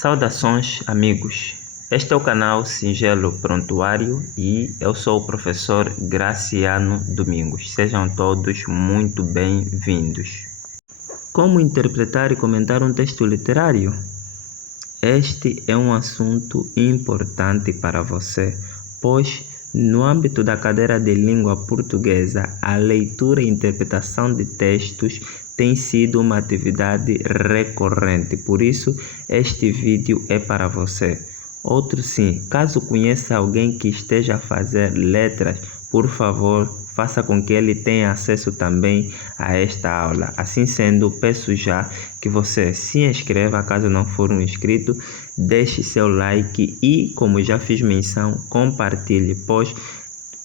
Saudações, amigos. Este é o canal Singelo Prontuário e eu sou o professor Graciano Domingos. Sejam todos muito bem-vindos. Como interpretar e comentar um texto literário? Este é um assunto importante para você, pois no âmbito da cadeira de língua portuguesa, a leitura e interpretação de textos tem sido uma atividade recorrente. Por isso, este vídeo é para você. Outro sim, caso conheça alguém que esteja a fazer letras, por favor, faça com que ele tenha acesso também a esta aula. Assim sendo, peço já que você se inscreva, caso não for um inscrito, deixe seu like e, como já fiz menção, compartilhe, pois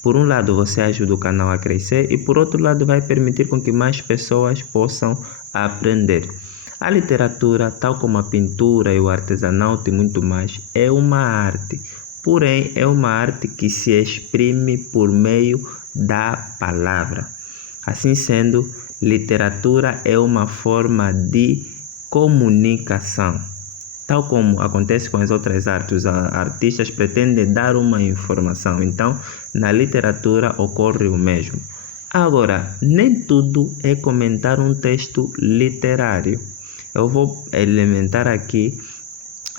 por um lado você ajuda o canal a crescer e por outro lado vai permitir com que mais pessoas possam aprender. A literatura, tal como a pintura e o artesanato e muito mais, é uma arte. Porém, é uma arte que se exprime por meio da palavra. Assim sendo, literatura é uma forma de comunicação. Tal como acontece com as outras artes, os artistas pretendem dar uma informação. Então, na literatura ocorre o mesmo. Agora, nem tudo é comentar um texto literário. Eu vou elementar aqui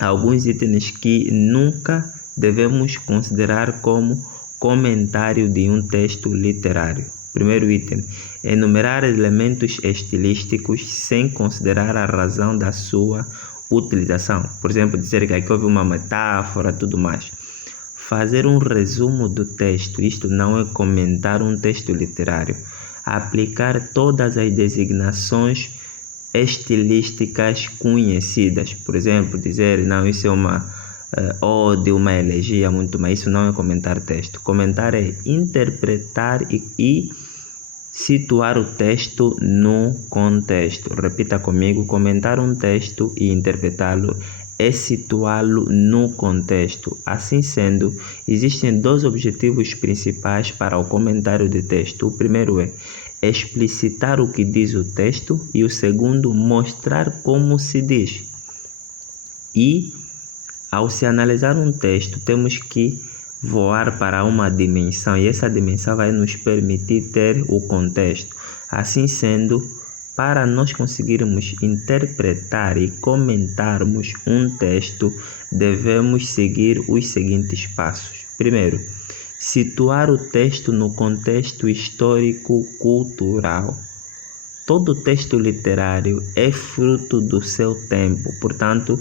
alguns itens que nunca devemos considerar como comentário de um texto literário. Primeiro item, enumerar elementos estilísticos sem considerar a razão da sua utilização. Por exemplo, dizer que aqui houve uma metáfora, tudo mais. Fazer um resumo do texto, isto não é comentar um texto literário. Aplicar todas as designações estilísticas conhecidas. Por exemplo, dizer, não, isso é uma ode, uma elegia, muito mais. Isso não é comentar texto. Comentar é interpretar e situar o texto no contexto. Repita comigo: comentar um texto e interpretá-lo é situá-lo no contexto. Assim sendo, existem dois objetivos principais para o comentário de texto. O primeiro é explicitar o que diz o texto e o segundo, mostrar como se diz. E, ao se analisar um texto, temos que voar para uma dimensão e essa dimensão vai nos permitir ter o contexto. Assim sendo, para nós conseguirmos interpretar e comentarmos um texto, devemos seguir os seguintes passos. Primeiro, situar o texto no contexto histórico-cultural. Todo texto literário é fruto do seu tempo, portanto,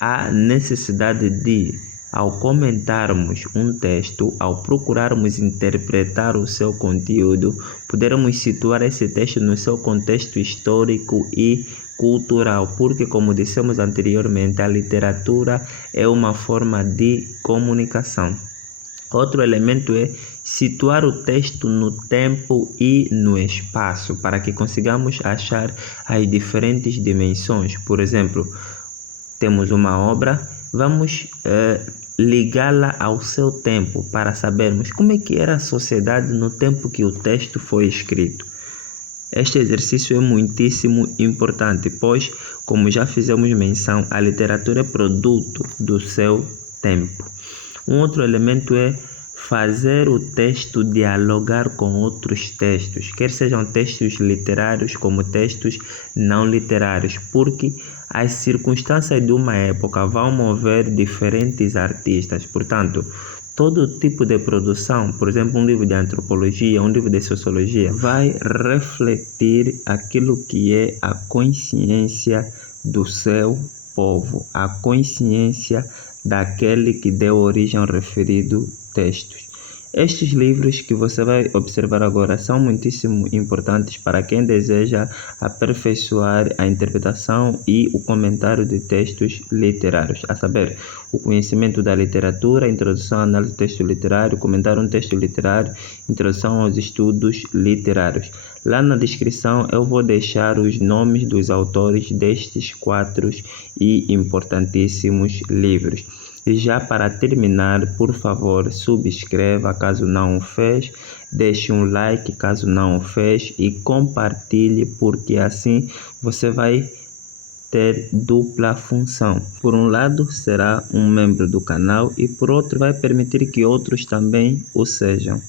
há necessidade de, ao comentarmos um texto, ao procurarmos interpretar o seu conteúdo, podermos situar esse texto no seu contexto histórico e cultural, porque, como dissemos anteriormente, a literatura é uma forma de comunicação. Outro elemento é situar o texto no tempo e no espaço, para que consigamos achar as diferentes dimensões. Por exemplo, temos uma obra, vamos ligá-la ao seu tempo para sabermos como é que era a sociedade no tempo que o texto foi escrito. Este exercício é muitíssimo importante, pois, como já fizemos menção, a literatura é produto do seu tempo. Um outro elemento é fazer o texto dialogar com outros textos, quer sejam textos literários como textos não literários, porque as circunstâncias de uma época vão mover diferentes artistas. Portanto, todo tipo de produção, por exemplo, um livro de antropologia, um livro de sociologia, vai refletir aquilo que é a consciência do seu povo, a consciência daquele que deu origem ao referido textos. Estes livros que você vai observar agora são muitíssimo importantes para quem deseja aperfeiçoar a interpretação e o comentário de textos literários, a saber, o conhecimento da literatura, introdução à análise de texto literário, comentar um texto literário, introdução aos estudos literários. Lá na descrição eu vou deixar os nomes dos autores destes 4 e importantíssimos livros. E já para terminar, por favor, subscreva caso não o fez, deixe um like caso não o fez e compartilhe, porque assim você vai ter dupla função. Por um lado, será um membro do canal e por outro vai permitir que outros também o sejam.